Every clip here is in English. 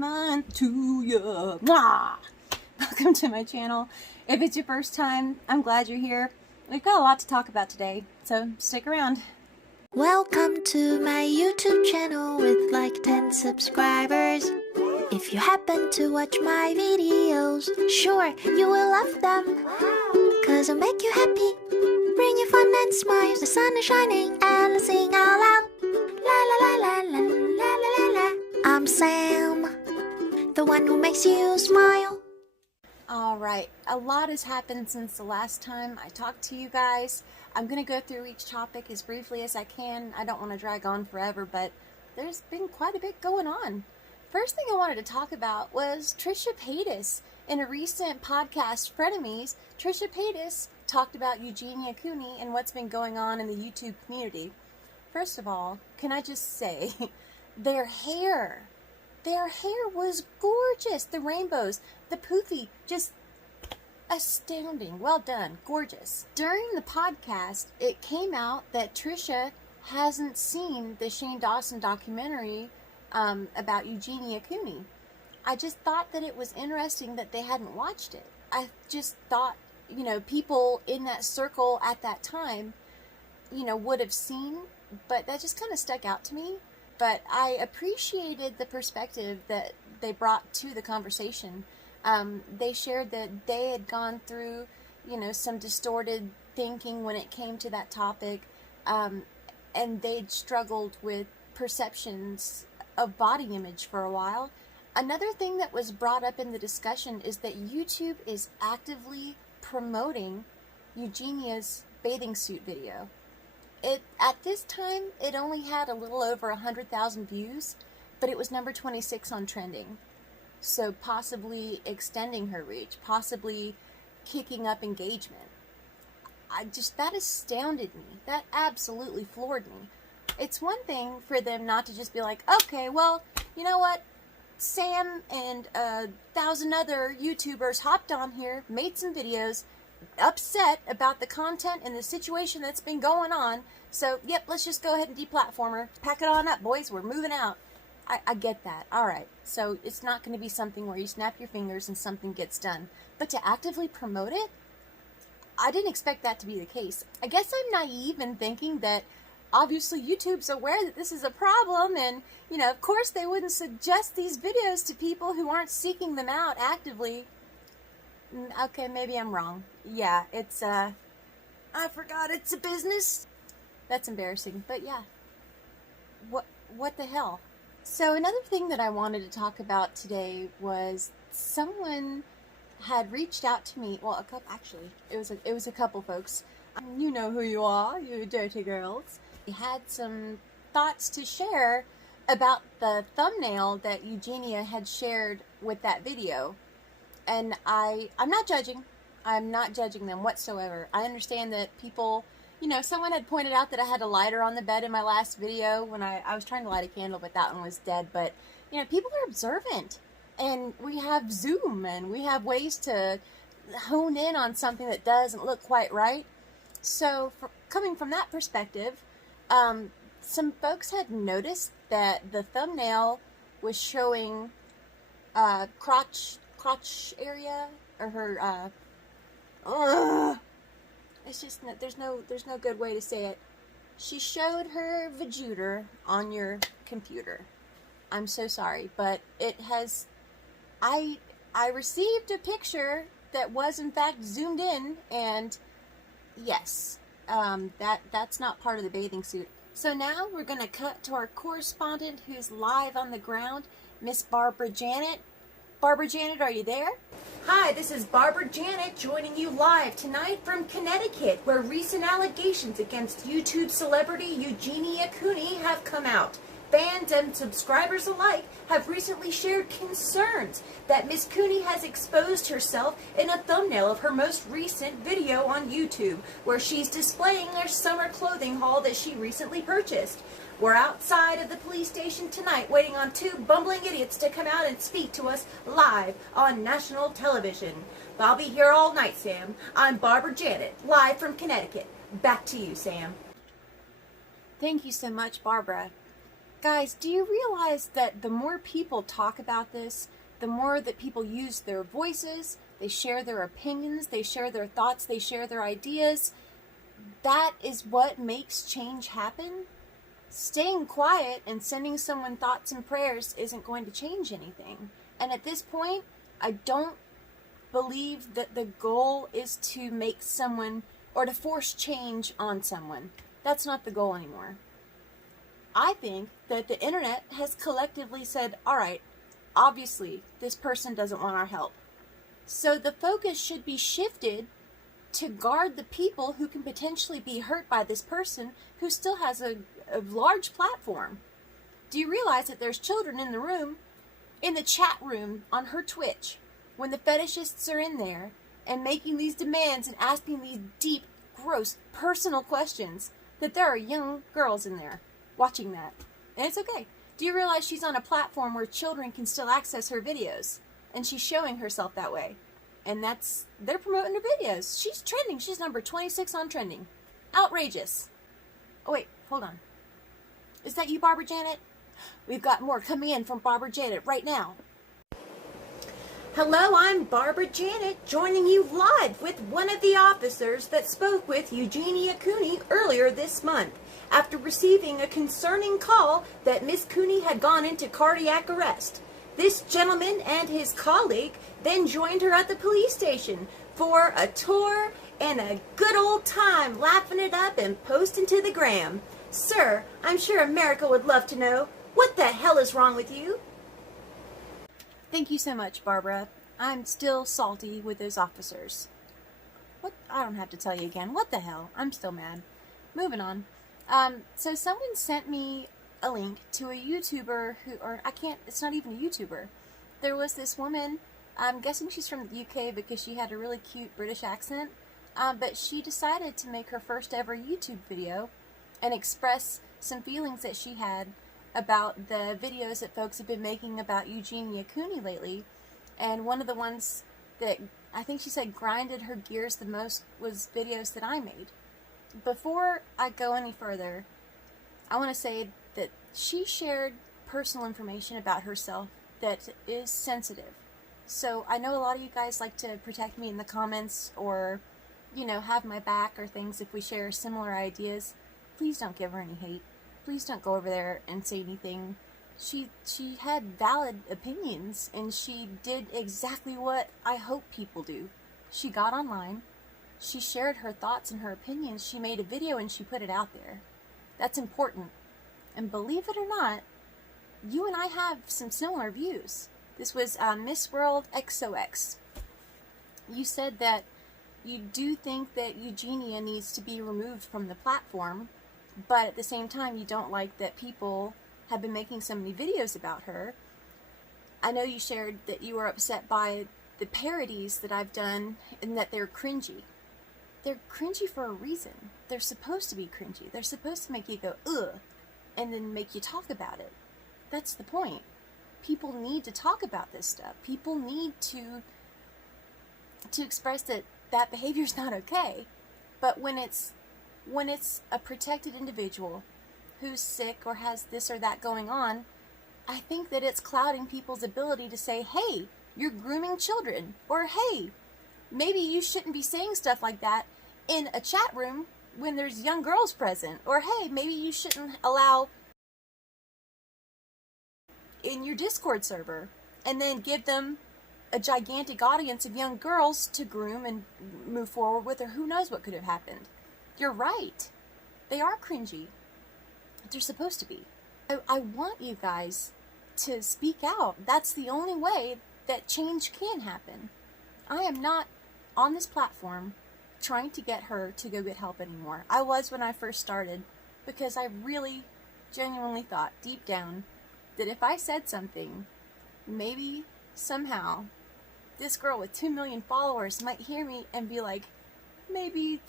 mine to you. Mwah! Welcome to my channel. If it's your first time, I'm glad you're here. We've got a lot to talk about today, so stick around. Welcome to my YouTube channel with like 10 subscribers. If you happen to watch my videos, sure, you will love them. Cause I'll make you happy, bring you fun and smiles. The sun is shining and I sing out loud. La la la la la la la la la. I'm Sam, the one who makes you smile. Alright, a lot has happened since the last time I talked to you guys. I'm going to go through each topic as briefly as I can. I don't want to drag on forever, but there's been quite a bit going on. First thing I wanted to talk about was Trisha Paytas. In a recent podcast, Frenemies, Trisha Paytas talked about Eugenia Cooney and what's been going on in the YouTube community. First of all, can I just say, their hair was gorgeous. The rainbows, the poofy, just astounding. Well done. Gorgeous. During the podcast, it came out that Trisha hasn't seen the Shane Dawson documentary about Eugenia Cooney. I just thought that it was interesting that they hadn't watched it. I just thought, people in that circle at that time, would have seen, but that just kind of stuck out to me. But I appreciated the perspective that they brought to the conversation. They shared that they had gone through, some distorted thinking when it came to that topic, and they'd struggled with perceptions of body image for a while. Another thing that was brought up in the discussion is that YouTube is actively promoting Eugenia's bathing suit video. At this time, it only had a little over 100,000 views, but it was number 26 on trending. So possibly extending her reach, possibly kicking up engagement. That astounded me. That absolutely floored me. It's one thing for them not to just be like, okay, well, you know what? Sam and 1,000 other YouTubers hopped on here, made some videos, upset about the content and the situation that's been going on. So, yep, let's just go ahead and deplatform her. Pack it on up, boys. We're moving out. I get that. All right. So it's not going to be something where you snap your fingers and something gets done. But to actively promote it, I didn't expect that to be the case. I guess I'm naive in thinking that obviously YouTube's aware that this is a problem, and, of course they wouldn't suggest these videos to people who aren't seeking them out actively. Okay, maybe I'm wrong. Yeah, it's, I forgot it's a business. That's embarrassing, but yeah. What the hell? So another thing that I wanted to talk about today was someone had reached out to me. Well, it was a couple folks. You know who you are, you dirty girls. They had some thoughts to share about the thumbnail that Eugenia had shared with that video. And I'm not judging. I'm not judging them whatsoever. I understand that people, someone had pointed out that I had a lighter on the bed in my last video when I was trying to light a candle, but that one was dead. But, people are observant. And we have Zoom, and we have ways to hone in on something that doesn't look quite right. So, coming from that perspective, some folks had noticed that the thumbnail was showing crotch area, or her, it's just, there's no good way to say it. She showed her vajooter on your computer. I'm so sorry, but it has, I received a picture that was in fact zoomed in, and yes, that's not part of the bathing suit. So now we're going to cut to our correspondent who's live on the ground, Miss Barbara Janet. Barbara Janet, are you there? Hi, this is Barbara Janet joining you live tonight from Connecticut, where recent allegations against YouTube celebrity Eugenia Cooney have come out. Fans and subscribers alike have recently shared concerns that Miss Cooney has exposed herself in a thumbnail of her most recent video on YouTube, where she's displaying her summer clothing haul that she recently purchased. We're outside of the police station tonight waiting on two bumbling idiots to come out and speak to us live on national television. I'll be here all night, Sam. I'm Barbara Janet, live from Connecticut. Back to you, Sam. Thank you so much, Barbara. Guys, do you realize that the more people talk about this, the more that people use their voices, they share their opinions, they share their thoughts, they share their ideas, that is what makes change happen? Staying quiet and sending someone thoughts and prayers isn't going to change anything. And at this point, I don't believe that the goal is to make someone or to force change on someone. That's not the goal anymore. I think that the internet has collectively said, all right, obviously this person doesn't want our help. So the focus should be shifted to guard the people who can potentially be hurt by this person who still has a large platform. Do you realize that there's children in the room, in the chat room on her Twitch, when the fetishists are in there and making these demands and asking these deep, gross, personal questions, that there are young girls in there watching that. And it's okay. Do you realize she's on a platform where children can still access her videos? And she's showing herself that way. And they're promoting her videos. She's trending. She's number 26 on trending. Outrageous. Oh wait, hold on. Is that you, Barbara Janet? We've got more coming in from Barbara Janet right now. Hello, I'm Barbara Janet, joining you live with one of the officers that spoke with Eugenia Cooney earlier this month, after receiving a concerning call that Miss Cooney had gone into cardiac arrest. This gentleman and his colleague then joined her at the police station for a tour and a good old time laughing it up and posting to the gram. Sir, I'm sure America would love to know, what the hell is wrong with you? Thank you so much, Barbara. I'm still salty with those officers. What? I don't have to tell you again. What the hell? I'm still mad. Moving on. So someone sent me a link to a YouTuber it's not even a YouTuber. There was this woman, I'm guessing she's from the UK because she had a really cute British accent, but she decided to make her first ever YouTube video and express some feelings that she had about the videos that folks have been making about Eugenia Cooney lately. And one of the ones that I think she said grinded her gears the most was videos that I made. Before I go any further, I want to say that she shared personal information about herself that is sensitive. So I know a lot of you guys like to protect me in the comments or, have my back or things if we share similar ideas. Please don't give her any hate. Please don't go over there and say anything. She had valid opinions, and she did exactly what I hope people do. She got online, she shared her thoughts and her opinions, she made a video and she put it out there. That's important. And believe it or not, you and I have some similar views. This was Miss World XOX. You said that you do think that Eugenia needs to be removed from the platform, but at the same time you don't like that people have been making so many videos about her. I know you shared that you were upset by the parodies that I've done and that they're cringy. They're cringy for a reason. They're supposed to be cringy. They're supposed to make you go, ugh, and then make you talk about it. That's the point. People need to talk about this stuff. People need to express that behavior's not okay. But when it's a protected individual who's sick or has this or that going on, I think that it's clouding people's ability to say, hey, you're grooming children, or hey, maybe you shouldn't be saying stuff like that in a chat room when there's young girls present, or hey, maybe you shouldn't allow in your Discord server, and then give them a gigantic audience of young girls to groom and move forward with, or who knows what could have happened. You're right. They are cringy. They're supposed to be. I want you guys to speak out. That's the only way that change can happen. I am not on this platform trying to get her to go get help anymore. I was when I first started, because I really genuinely thought deep down that if I said something, maybe somehow this girl with 2 million followers might hear me and be like, maybe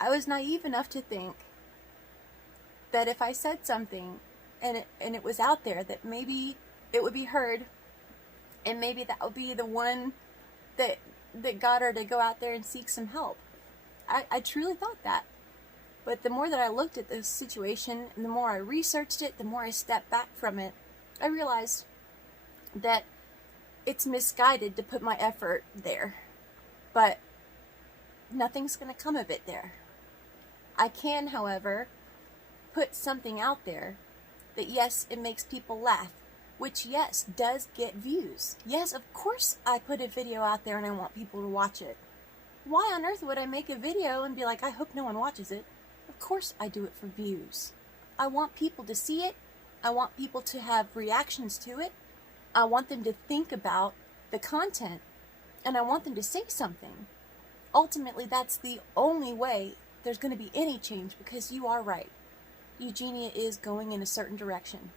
I was naive enough to think that if I said something and it was out there, that maybe it would be heard, and maybe that would be the one that got her to go out there and seek some help. I truly thought that. But the more that I looked at this situation and the more I researched it, the more I stepped back from it, I realized that it's misguided to put my effort there. But nothing's going to come of it there. I can, however, put something out there that, yes, it makes people laugh, which, yes, does get views. Yes, of course I put a video out there and I want people to watch it. Why on earth would I make a video and be like, I hope no one watches it? Of course I do it for views. I want people to see it. I want people to have reactions to it. I want them to think about the content, and I want them to say something. Ultimately, that's the only way there's going to be any change, because you are right. Eugenia is going in a certain direction.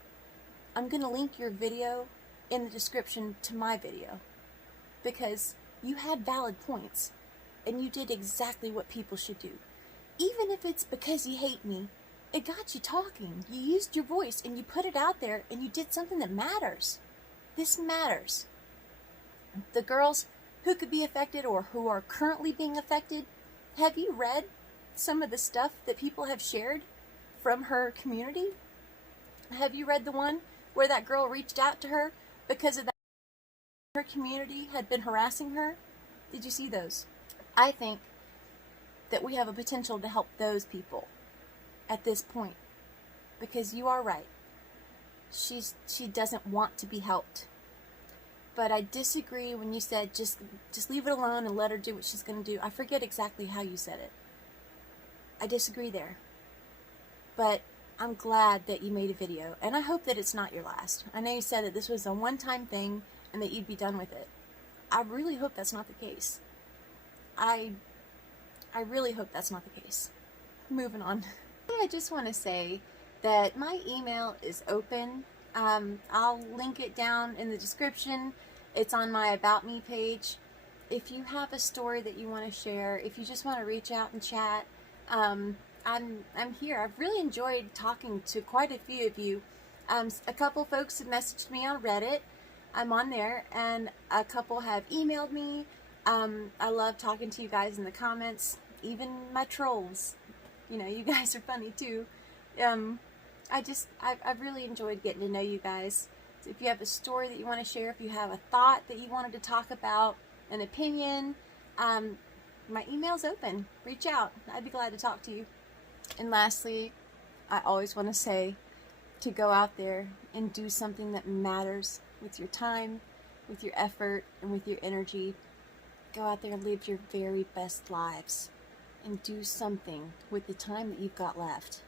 I'm going to link your video in the description to my video, because you had valid points, and you did exactly what people should do. Even if it's because you hate me, it got you talking. You used your voice and you put it out there and you did something that matters. This matters. The girls who could be affected or who are currently being affected, have you read some of the stuff that people have shared from her community? Have you read the one where that girl reached out to her because of that her community had been harassing her? Did you see those? I think that we have a potential to help those people at this point, because you are right. She doesn't want to be helped. But I disagree when you said just leave it alone and let her do what she's going to do. I forget exactly how you said it. I disagree there. But I'm glad that you made a video, and I hope that it's not your last. I know you said that this was a one-time thing and that you'd be done with it. I really hope that's not the case. I really hope that's not the case. Moving on. I just want to say that my email is open. I'll link it down in the description. It's on my About Me page. If you have a story that you want to share, if you just want to reach out and chat, I'm here. I've really enjoyed talking to quite a few of you. A couple folks have messaged me on Reddit. I'm on there, and a couple have emailed me. I love talking to you guys in the comments, even my trolls. You know, you guys are funny too. I've really enjoyed getting to know you guys. So if you have a story that you want to share, if you have a thought that you wanted to talk about, an opinion, my email's open. Reach out. I'd be glad to talk to you. And lastly, I always want to say to go out there and do something that matters with your time, with your effort, and with your energy. Go out there and live your very best lives. And do something with the time that you've got left.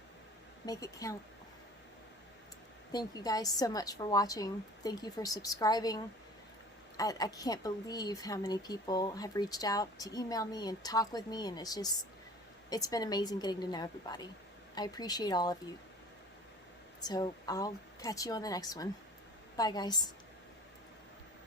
Make it count. Thank you guys so much for watching. Thank you for subscribing. I can't believe how many people have reached out to email me and talk with me, and it's been amazing getting to know everybody. I appreciate all of you. So I'll catch you on the next one. Bye guys.